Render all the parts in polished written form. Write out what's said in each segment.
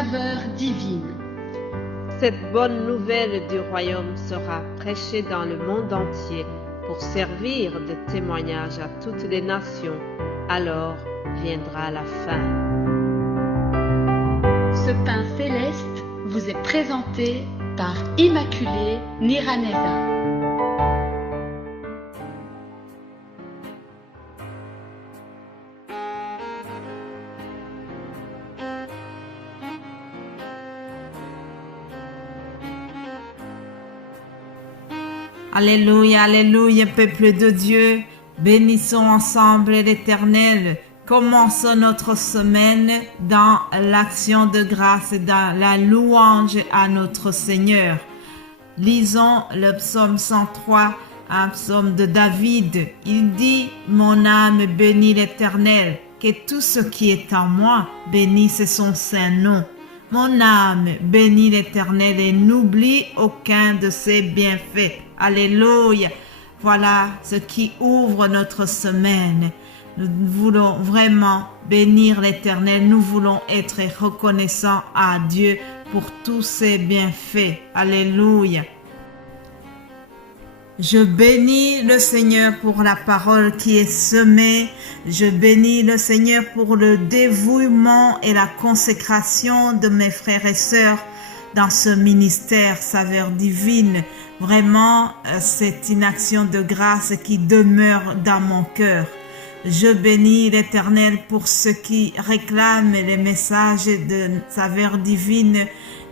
saveur divine. Cette bonne nouvelle du royaume sera prêchée dans le monde entier pour servir de témoignage à toutes les nations. Alors viendra la fin. Ce pain céleste vous est présenté par Immaculée Niraneza. Alléluia, alléluia, peuple de Dieu, bénissons ensemble l'Éternel. Commençons notre semaine dans l'action de grâce, dans la louange à notre Seigneur. Lisons le psaume 103, un psaume de David. Il dit, mon âme bénit l'Éternel, que tout ce qui est en moi bénisse son saint nom. Mon âme bénit l'Éternel et n'oublie aucun de ses bienfaits. Alléluia. Voilà ce qui ouvre notre semaine. Nous voulons vraiment bénir l'Éternel. Nous voulons être reconnaissants à Dieu pour tous ses bienfaits. Alléluia. Je bénis le Seigneur pour la parole qui est semée. Je bénis le Seigneur pour le dévouement et la consécration de mes frères et sœurs dans ce ministère Saveur Divine. Vraiment, c'est une action de grâce qui demeure dans mon cœur. Je bénis l'Éternel pour ceux qui réclament les messages de Saveur Divine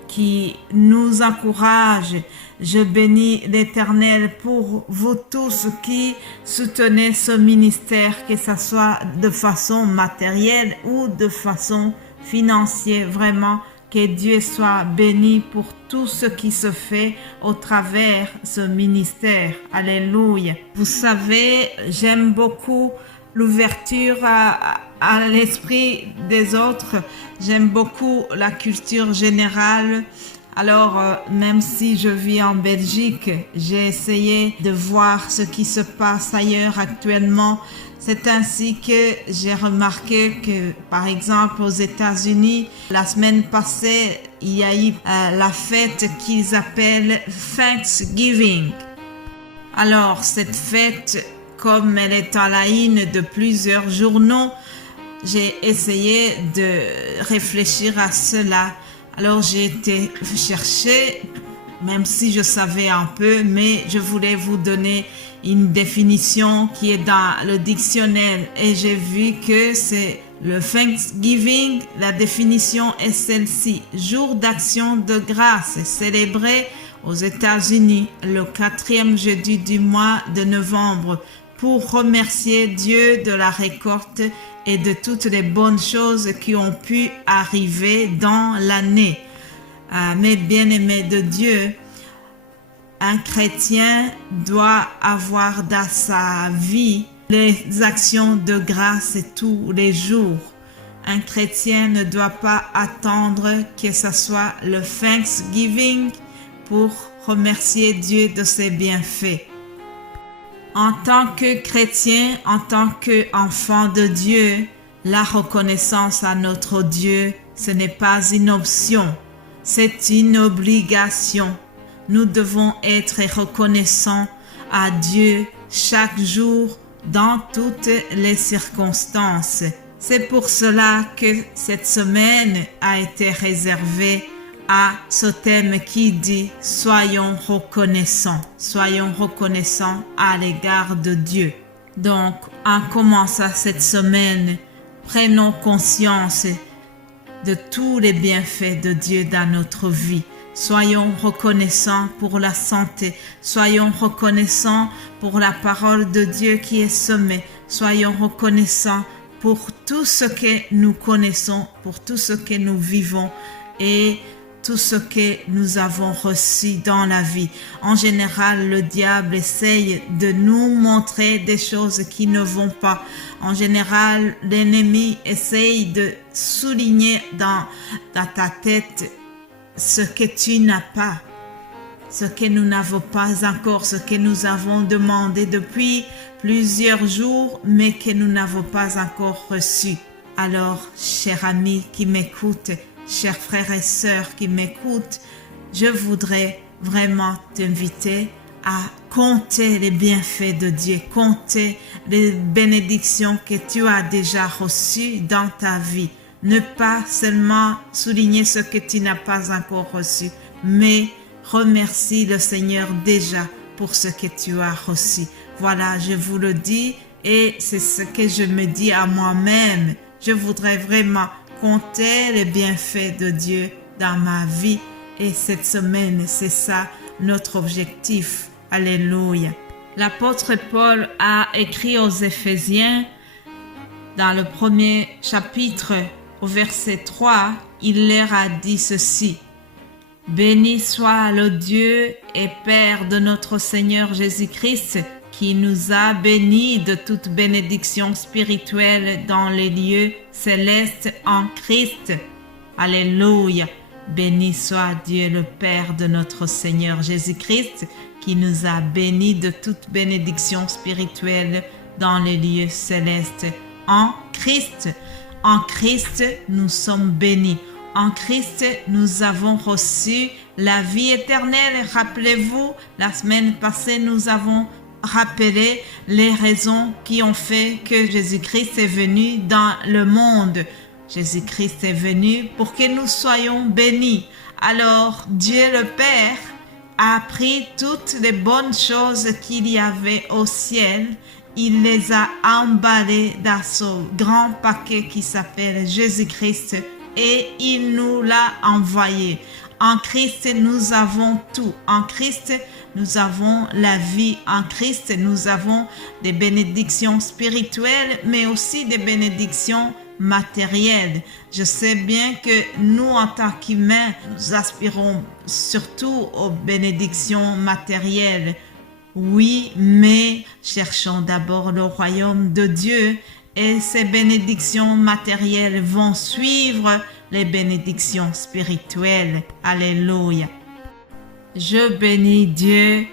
qui nous encouragent. Je bénis l'Éternel pour vous tous qui soutenez ce ministère, que ce soit de façon matérielle ou de façon financière. Vraiment, que Dieu soit béni pour tout ce qui se fait au travers ce ministère. Alléluia. Vous savez, j'aime beaucoup l'ouverture à l'esprit des autres. J'aime beaucoup la culture générale. Alors, même si je vis en Belgique, j'ai essayé de voir ce qui se passe ailleurs actuellement. C'est ainsi que j'ai remarqué que, par exemple, aux États-Unis, la semaine passée, il y a eu la fête qu'ils appellent Thanksgiving. Alors, cette fête, comme elle est à la une de plusieurs journaux, j'ai essayé de réfléchir à cela. Alors j'ai été chercher, même si je savais un peu, mais je voulais vous donner une définition qui est dans le dictionnaire. Et j'ai vu que c'est le Thanksgiving, la définition est celle-ci. Jour d'action de grâce célébré aux États-Unis le 4e jeudi du mois de novembre pour remercier Dieu de la récolte et de toutes les bonnes choses qui ont pu arriver dans l'année. Mes bien-aimés de Dieu, un chrétien doit avoir dans sa vie les actions de grâce tous les jours. Un chrétien ne doit pas attendre que ce soit le Thanksgiving pour remercier Dieu de ses bienfaits. En tant que chrétien, en tant qu'enfant de Dieu, la reconnaissance à notre Dieu, ce n'est pas une option, c'est une obligation. Nous devons être reconnaissants à Dieu chaque jour dans toutes les circonstances. C'est pour cela que cette semaine a été réservée à ce thème qui dit « Soyons reconnaissants à l'égard de Dieu ». Donc, en commençant cette semaine, prenons conscience de tous les bienfaits de Dieu dans notre vie. Soyons reconnaissants pour la santé. Soyons reconnaissants pour la parole de Dieu qui est semée. Soyons reconnaissants pour tout ce que nous connaissons, pour tout ce que nous vivons et tout ce que nous avons reçu dans la vie. En général, le diable essaye de nous montrer des choses qui ne vont pas. En général, l'ennemi essaye de souligner dans ta tête ce que tu n'as pas, ce que nous n'avons pas encore, ce que nous avons demandé depuis plusieurs jours, mais que nous n'avons pas encore reçu. Alors, cher ami qui m'écoute, chers frères et sœurs qui m'écoutent, je voudrais vraiment t'inviter à compter les bienfaits de Dieu, compter les bénédictions que tu as déjà reçues dans ta vie. Ne pas seulement souligner ce que tu n'as pas encore reçu, mais remercie le Seigneur déjà pour ce que tu as reçu. Voilà, je vous le dis et c'est ce que je me dis à moi-même. Je voudrais vraiment compter les bienfaits de Dieu dans ma vie et cette semaine, c'est ça notre objectif. Alléluia. L'apôtre Paul a écrit aux Éphésiens dans le premier chapitre au verset 3, il leur a dit ceci. Béni soit le Dieu et Père de notre Seigneur Jésus-Christ qui nous a bénis de toute bénédiction spirituelle dans les lieux célestes en Christ. Alléluia. Béni soit Dieu le Père de notre Seigneur Jésus-Christ qui nous a bénis de toute bénédiction spirituelle dans les lieux célestes en Christ. En Christ, nous sommes bénis. En Christ, nous avons reçu la vie éternelle. Rappelez-vous, la semaine passée, nous avons rappelé les raisons qui ont fait que Jésus-Christ est venu dans le monde. Jésus-Christ est venu pour que nous soyons bénis. Alors, Dieu le Père a pris toutes les bonnes choses qu'il y avait au ciel. Il les a emballées dans ce grand paquet qui s'appelle Jésus-Christ et il nous l'a envoyé. En Christ, nous avons tout. En Christ, nous avons la vie. En Christ, nous avons des bénédictions spirituelles, mais aussi des bénédictions matérielles. Je sais bien que nous, en tant qu'humains, nous aspirons surtout aux bénédictions matérielles. Oui, mais cherchons d'abord le royaume de Dieu et ces bénédictions matérielles vont suivre les bénédictions spirituelles. Alléluia. Je bénis Dieu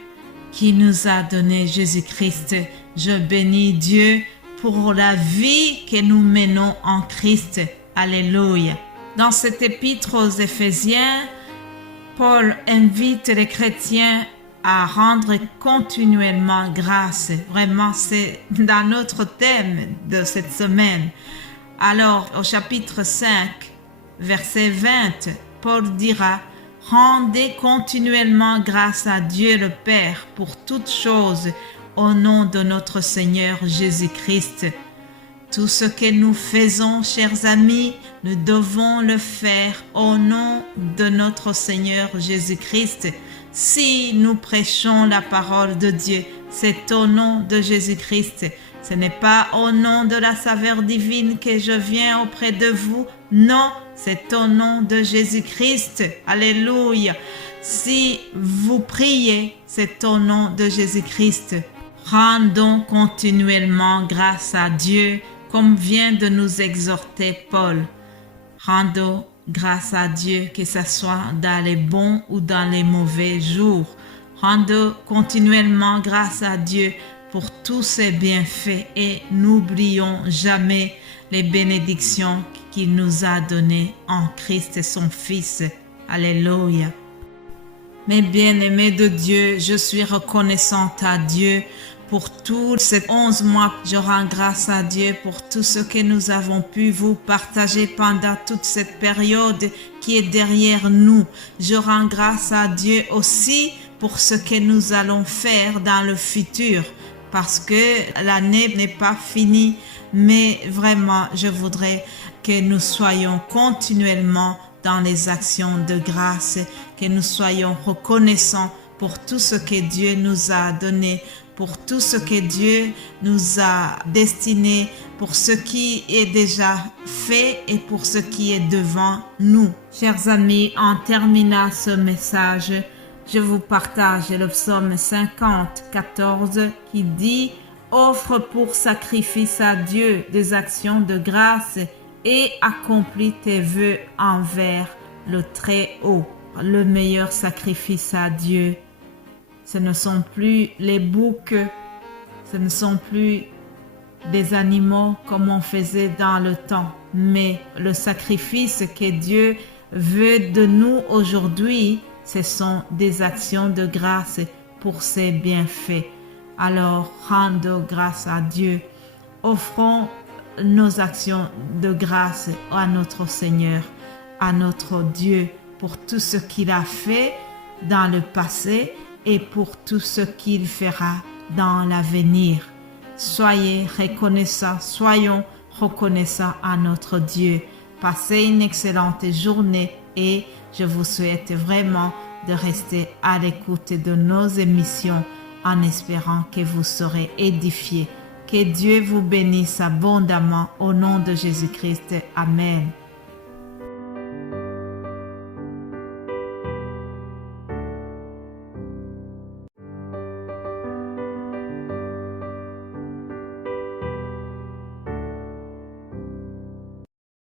qui nous a donné Jésus-Christ. Je bénis Dieu pour la vie que nous menons en Christ. Alléluia. Dans cet épître aux Éphésiens, Paul invite les chrétiens à rendre continuellement grâce. Vraiment, c'est dans notre thème de cette semaine. Alors, au chapitre 5, verset 20, Paul dira « Rendez continuellement grâce à Dieu le Père pour toutes choses au nom de notre Seigneur Jésus-Christ. » Tout ce que nous faisons, chers amis, nous devons le faire au nom de notre Seigneur Jésus-Christ. Si nous prêchons la parole de Dieu, c'est au nom de Jésus-Christ. Ce n'est pas au nom de la saveur divine que je viens auprès de vous. Non, c'est au nom de Jésus-Christ. Alléluia. Si vous priez, c'est au nom de Jésus-Christ. Rendons continuellement grâce à Dieu, comme vient de nous exhorter Paul. Rendons grâce à Dieu, que ce soit dans les bons ou dans les mauvais jours. Rendons continuellement grâce à Dieu pour tous ses bienfaits et n'oublions jamais les bénédictions qu'il nous a données en Christ et son Fils. Alléluia. Mes bien-aimés de Dieu, je suis reconnaissante à Dieu pour tous ces 11 mois. Je rends grâce à Dieu pour tout ce que nous avons pu vous partager pendant toute cette période qui est derrière nous. Je rends grâce à Dieu aussi pour ce que nous allons faire dans le futur, parce que l'année n'est pas finie, mais vraiment, je voudrais que nous soyons continuellement dans les actions de grâce, que nous soyons reconnaissants pour tout ce que Dieu nous a donné, pour tout ce que Dieu nous a destiné, pour ce qui est déjà fait et pour ce qui est devant nous. Chers amis, en terminant ce message, je vous partage le psaume 50, 14 qui dit « Offre pour sacrifice à Dieu des actions de grâce et accomplis tes vœux envers le Très-Haut. » Le meilleur sacrifice à Dieu, ce ne sont plus les boucs, ce ne sont plus des animaux comme on faisait dans le temps, mais le sacrifice que Dieu veut de nous aujourd'hui, ce sont des actions de grâce pour ses bienfaits. Alors, rendons grâce à Dieu. Offrons nos actions de grâce à notre Seigneur, à notre Dieu, pour tout ce qu'il a fait dans le passé et pour tout ce qu'il fera dans l'avenir. Soyons reconnaissants à notre Dieu. Passez une excellente journée et je vous souhaite vraiment de rester à l'écoute de nos émissions en espérant que vous serez édifiés. Que Dieu vous bénisse abondamment au nom de Jésus-Christ. Amen.